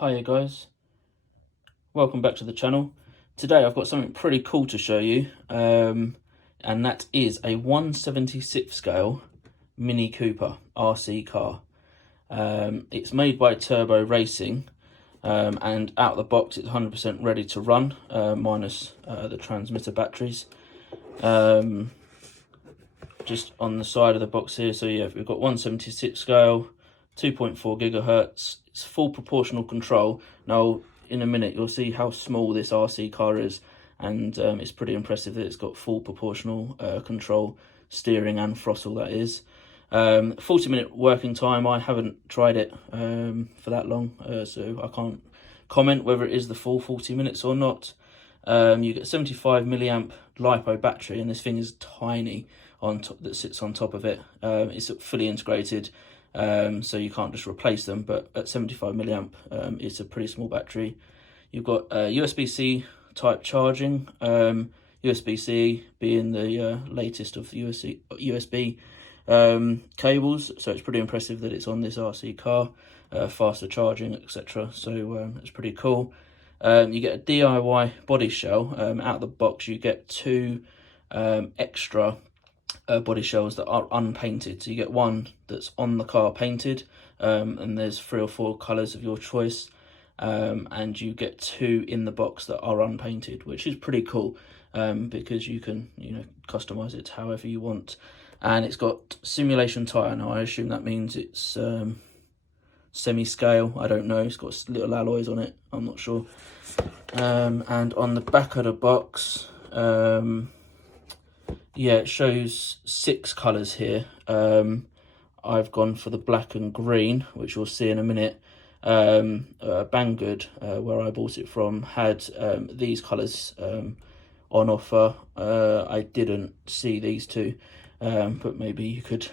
Hiya guys, welcome back to the channel. Today I've got something pretty cool to show you, and that is a 1/76 scale Mini Cooper RC car. It's made by Turbo Racing, and out of the box it's 100% ready to run, minus the transmitter batteries. Just on the side of the box here, so yeah, we've got 1/76 scale, 2.4 gigahertz. It's full proportional control. Now in a minute you'll see how small this RC car is, and it's pretty impressive that it's got full proportional control, steering and throttle, that is. 40-minute working time. I haven't tried it for that long, so I can't comment whether it is the full 40 minutes or not. You get 75 milliamp LiPo battery, and this thing is tiny on top, that sits on top of it. It's fully integrated, so you can't just replace them, but at 75 milliamp, it's a pretty small battery. You've got USB-C type charging, USB-C being the latest of the USB cables, so it's pretty impressive that it's on this RC car, faster charging, etc. So it's pretty cool. You get a DIY body shell. Out of the box you get two extra body shells that are unpainted. So you get one that's on the car painted, and there's 3 or 4 colours of your choice, and you get 2 in the box that are unpainted, which is pretty cool, because you can customize it however you want. And it's got simulation tyre. Now I assume that means it's semi-scale, I don't know. It's got little alloys on it, I'm not sure. And on the back of the box, yeah, it shows 6 colours here. I've gone for the black and green, which we'll see in a minute. Banggood, where I bought it from, had these colours on offer. I didn't see these two, but maybe you could,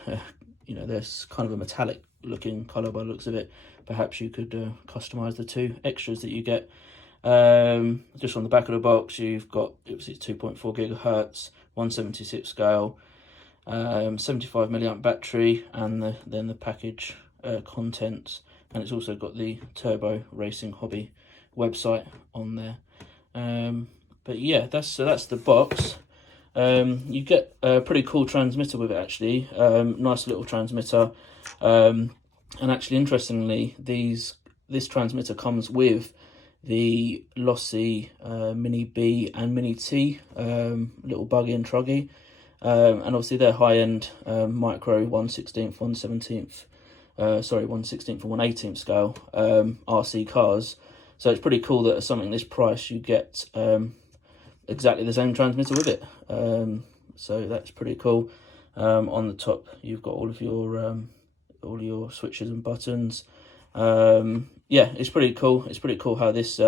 there's kind of a metallic looking colour by the looks of it. Perhaps you could customise the 2 extras that you get. Just on the back of the box you've got, it's 2.4 gigahertz, 1/76 scale, 75 milliamp battery, and then the package contents, and it's also got the Turbo Racing Hobby website on there. But yeah, that's the box. You get a pretty cool transmitter with it, actually. Nice little transmitter, and actually interestingly, this transmitter comes with the Losi Mini B and Mini T little buggy and truggy, and obviously they're high-end micro 1/16, 1/17, 1/16 and 1/18 scale RC cars. So it's pretty cool that at something this price you get exactly the same transmitter with it. So that's pretty cool. On the top you've got all your switches and buttons. Yeah, it's pretty cool. It's pretty cool how this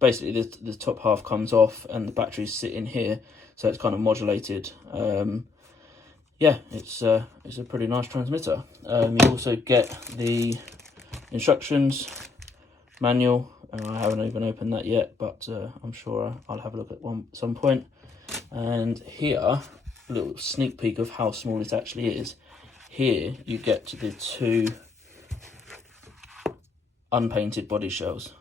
basically the top half comes off and the batteries sit in here, so it's kind of modulated. Yeah, it's a pretty nice transmitter. You also get the instructions manual. I haven't even opened that yet, but I'm sure I'll have a look at some point. And here, a little sneak peek of how small it actually is. Here you get the 2 unpainted body shells.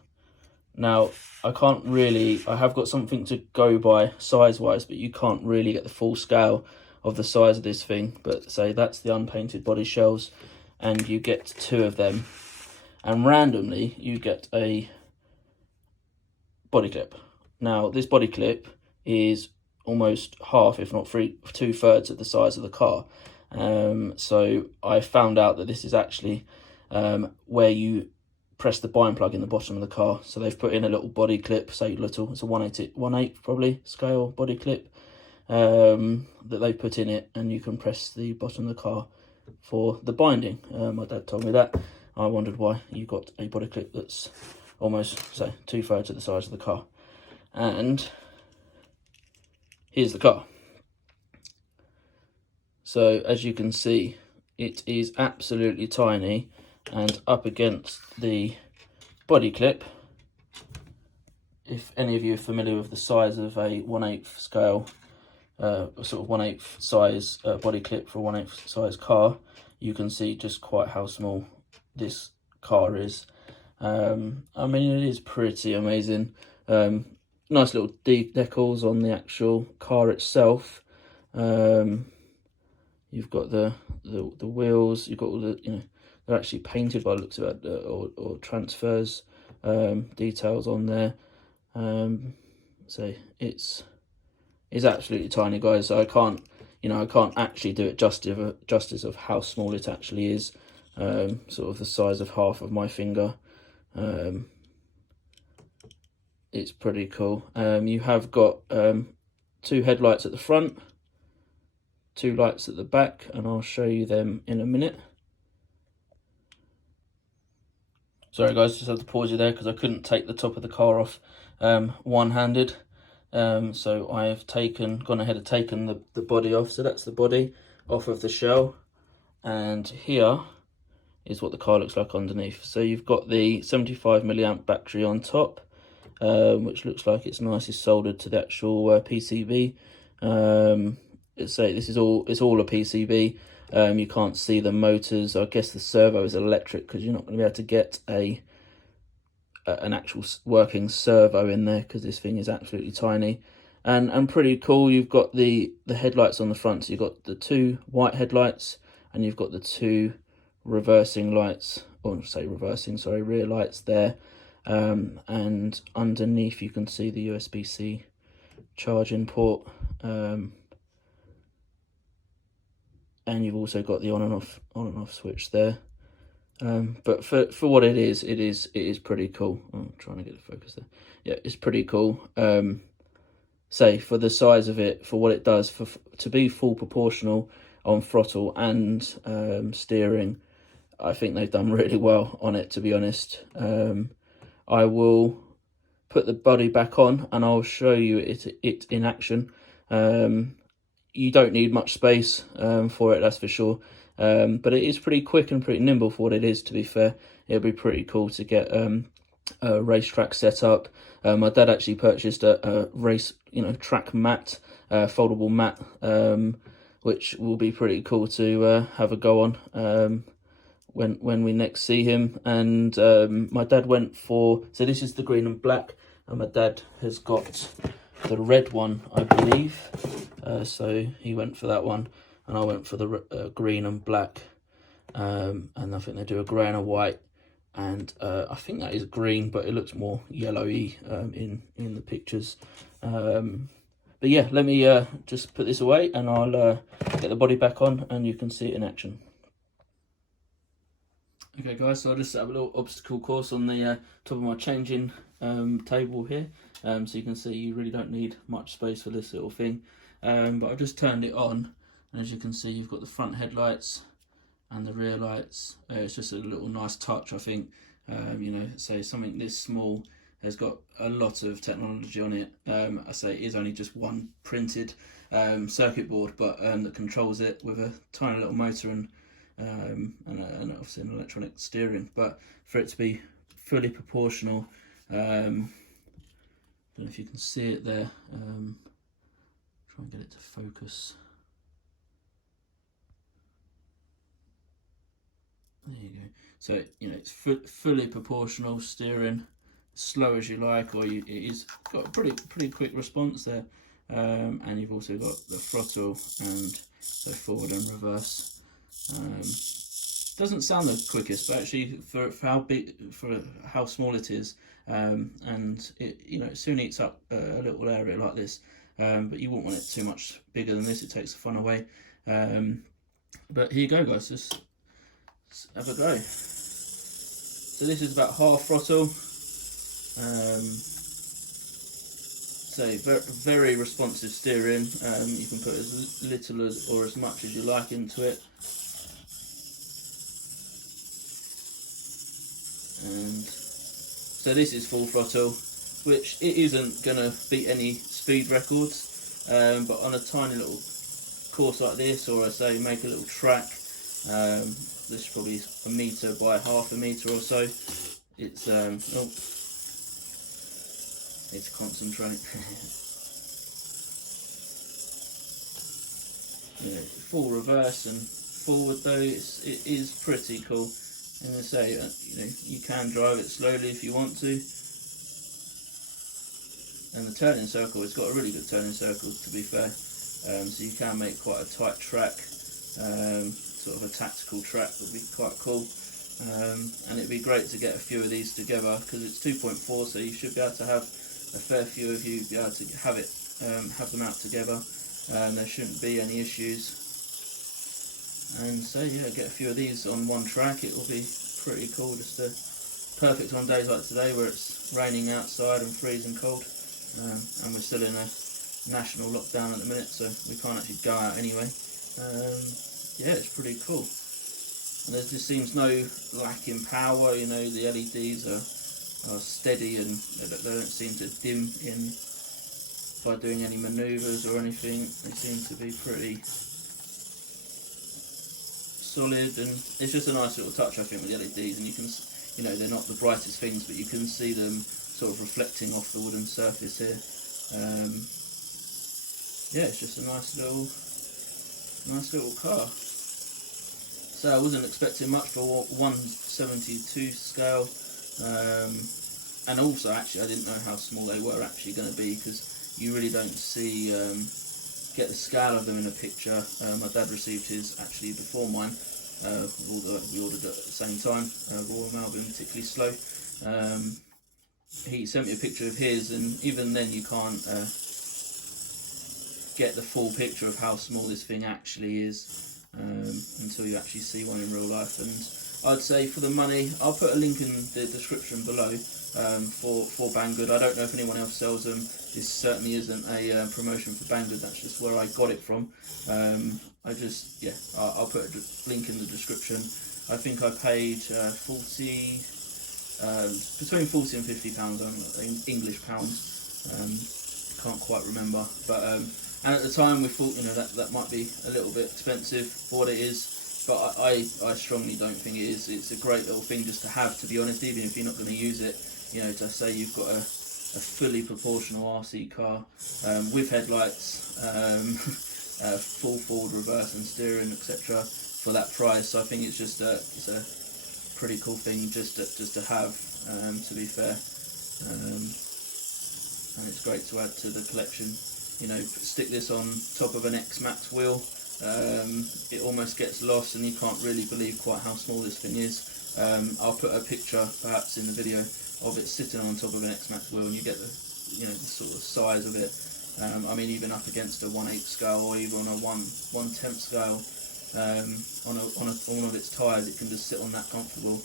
Now I have got something to go by size wise, but you can't really get the full scale of the size of this thing. But say that's the unpainted body shells, and you get 2 of them, and randomly you get a body clip. Now this body clip is almost half, if not 2/3 of the size of the car. So I found out that this is actually where you press the bind plug in the bottom of the car. So they've put in a little body clip, it's a 1/8 probably scale body clip that they put in it, and you can press the bottom of the car for the binding. My dad told me that. I wondered why you got a body clip that's almost, say, 2/3 of the size of the car. And here's the car. So as you can see, it is absolutely tiny, and up against the body clip, if any of you are familiar with the size of a 1/8 scale, sort of 1/8 size body clip for a 1/8 size car, you can see just quite how small this car is. I mean, it is pretty amazing. Nice little decals on the actual car itself. You've got the wheels. You've got all the, they're actually painted by the looks of it, or transfers details on there. So it's absolutely tiny, guys. So I can't actually do it justice of how small it actually is. Sort of the size of half of my finger. It's pretty cool. You have got 2 headlights at the front, 2 lights at the back, and I'll show you them in a minute. Sorry guys, just had to pause you there because I couldn't take the top of the car off one-handed. So I have gone ahead and taken the body off. So that's the body off of the shell, and here is what the car looks like underneath. So you've got the 75 milliamp battery on top, which looks like it's nicely soldered to the actual PCB. It's all a PCB. You can't see the motors. I guess the servo is electric because you're not going to be able to get an actual working servo in there because this thing is absolutely tiny and pretty cool. You've got the headlights on the front. So you've got the 2 white headlights and you've got the 2 reversing lights, or sorry, rear lights there. And underneath you can see the USB-C charging port. And you've also got the on and off switch there. But for what it is pretty cool. I'm trying to get the focus there. Yeah, it's pretty cool. Say for the size of it, for what it does, to be full proportional on throttle and steering, I think they've done really well on it, to be honest. I will put the body back on and I'll show you it in action. You don't need much space for it, that's for sure. But it is pretty quick and pretty nimble for what it is, to be fair. It'll be pretty cool to get a racetrack set up. My dad actually purchased a race, track mat, foldable mat, which will be pretty cool to have a go on when we next see him. And my dad went for, so this is the green and black, and my dad has got the red one, I believe. So he went for that one, and I went for the green and black. And I think they do a grey and a white, and I think that is green, but it looks more yellowy in the pictures. But yeah, let me just put this away, and I'll get the body back on, and you can see it in action. Okay guys, so I just set up a little obstacle course on the top of my changing table here. So you can see you really don't need much space for this little thing. But I've just turned it on, and as you can see, you've got the front headlights and the rear lights. It's just a little nice touch, I think. Say something this small has got a lot of technology on it. I say it is only just one printed circuit board, but that controls it with a tiny little motor and obviously an electronic steering. But for it to be fully proportional, I don't know if you can see it there. Try and get it to focus. There you go. So it's fully proportional steering, slow as you like, or it is got a pretty quick response there. And you've also got the throttle and so forward and reverse. Doesn't sound the quickest, but actually for how small it is, and it soon eats up a little area like this. But you wouldn't want it too much bigger than this. It takes the fun away. But here you go, guys. Just have a go. So this is about half throttle. So very responsive steering. You can put as little or as much as you like into it. And so this is full throttle, which it isn't gonna beat any speed records, but on a tiny little course like this, or I say make a little track, this is probably a metre by half a metre or so. It's it's concentrate. Full reverse and forward though, it is pretty cool. And I say, you know, you can drive it slowly if you want to. And the turning circle, it's got a really good turning circle, to be fair. So you can make quite a tight track, sort of a tactical track would be quite cool. And it'd be great to get a few of these together because it's 2.4, so you should be able to have a fair few of you be able to have them out together. There shouldn't be any issues. And so yeah, get a few of these on one track. It will be pretty cool. Just perfect on days like today where it's raining outside and freezing cold. And we're still in a national lockdown at the minute, so we can't actually go out anyway. Yeah, it's pretty cool. And there just seems no lack in power. You know, the LEDs are steady and they don't seem to dim in by doing any manoeuvres or anything. They seem to be pretty solid, and it's just a nice little touch, I think, with the LEDs. And you can, you know, they're not the brightest things, but you can see them sort of reflecting off the wooden surface here. Yeah, it's just a nice little car. So I wasn't expecting much for 1/72 scale, and also actually I didn't know how small they were actually going to be, because you really don't see get the scale of them in a picture. My dad received his actually before mine, although we ordered it at the same time. Royal Mail being particularly slow. He sent me a picture of his, and even then you can't get the full picture of how small this thing actually is until you actually see one in real life. And I'd say for the money, I'll put a link in the description below for Banggood. I don't know if anyone else sells them. This certainly isn't a promotion for Banggood, that's just where I got it from. I'll put a link in the description. I think I paid between 40 and 50 pounds on English pounds. Can't quite remember, but and at the time we thought, you know, that might be a little bit expensive for what it is, but I strongly don't think it is. It's a great little thing just to have, to be honest, even if you're not going to use it. You know, to say you've got a fully proportional RC car with headlights, full forward, reverse and steering, etc. for that price. I think it's just it's a pretty cool thing just to have, to be fair. And it's great to add to the collection. You know, stick this on top of an X-Max wheel, it almost gets lost and you can't really believe quite how small this thing is. I'll put a picture perhaps in the video of it sitting on top of an X-Max wheel, and you get the, you know, the sort of size of it. I mean, even up against a 1/8 scale or even on a 1/10 scale, on all of its tyres, it can just sit on that comfortable.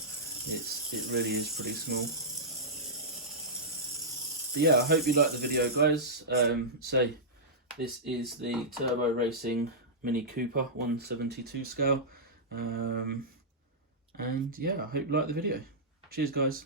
It really is pretty small. But yeah, I hope you liked the video, guys. So this is the Turbo Racing Mini Cooper 1/72 scale. And yeah, I hope you liked the video. Cheers, guys.